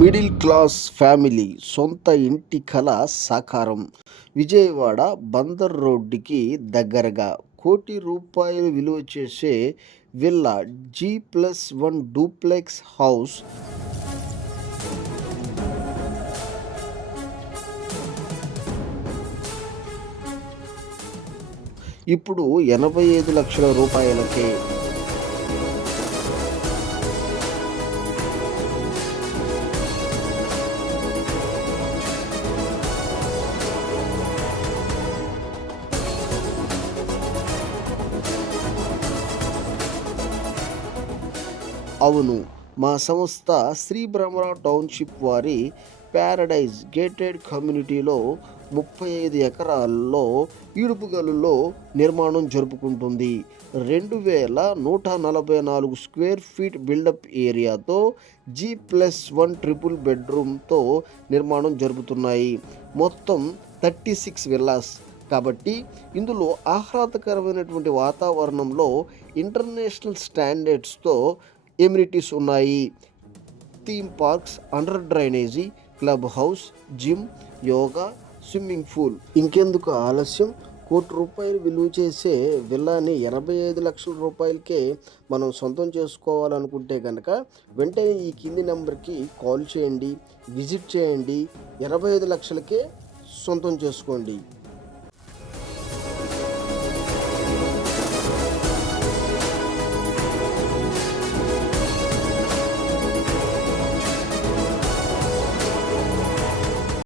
Middle class family సొంత ఇంటి కల సాకారం. విజయవాడ బందర్ రోడ్డుకి దగ్గరగా ₹1,00,00,000 విలువ చేసే విల్లా G+1 డూప్లెక్స్ హౌస్ ఇప్పుడు ₹85 లక్షలకే. అవును, మా సంస్థ శ్రీ బ్రహ్మరా టౌన్షిప్ వారి ప్యారడైజ్ గేటెడ్ కమ్యూనిటీలో 35 ఎకరాల్లో ఈడుపుగలులో నిర్మాణం జరుపుకుంటుంది. 2,144 స్క్వేర్ ఫీట్ బిల్డప్ ఏరియాతో G+1 ట్రిపుల్ బెడ్రూమ్తో నిర్మాణం జరుపుతున్నాయి. మొత్తం 36 విల్లాస్ కాబట్టి ఇందులో ఆహ్లాదకరమైనటువంటి వాతావరణంలో ఇంటర్నేషనల్ స్టాండర్డ్స్తో ఎమ్యూనిటీస్ ఉన్నాయి. Theme parks, under drainage, club house, gym, yoga, swimming pool. ఇంకెందుకు ఆలస్యం? ₹1,00,00,000 విలువ చేసే విల్లాని ₹85 లక్షలకే మనం సొంతం చేసుకోవాలనుకుంటే కనుక వెంటనే ఈ కింది నెంబర్కి కాల్ చేయండి, విజిట్ చేయండి. ₹85 లక్షలకే సొంతం చేసుకోండి.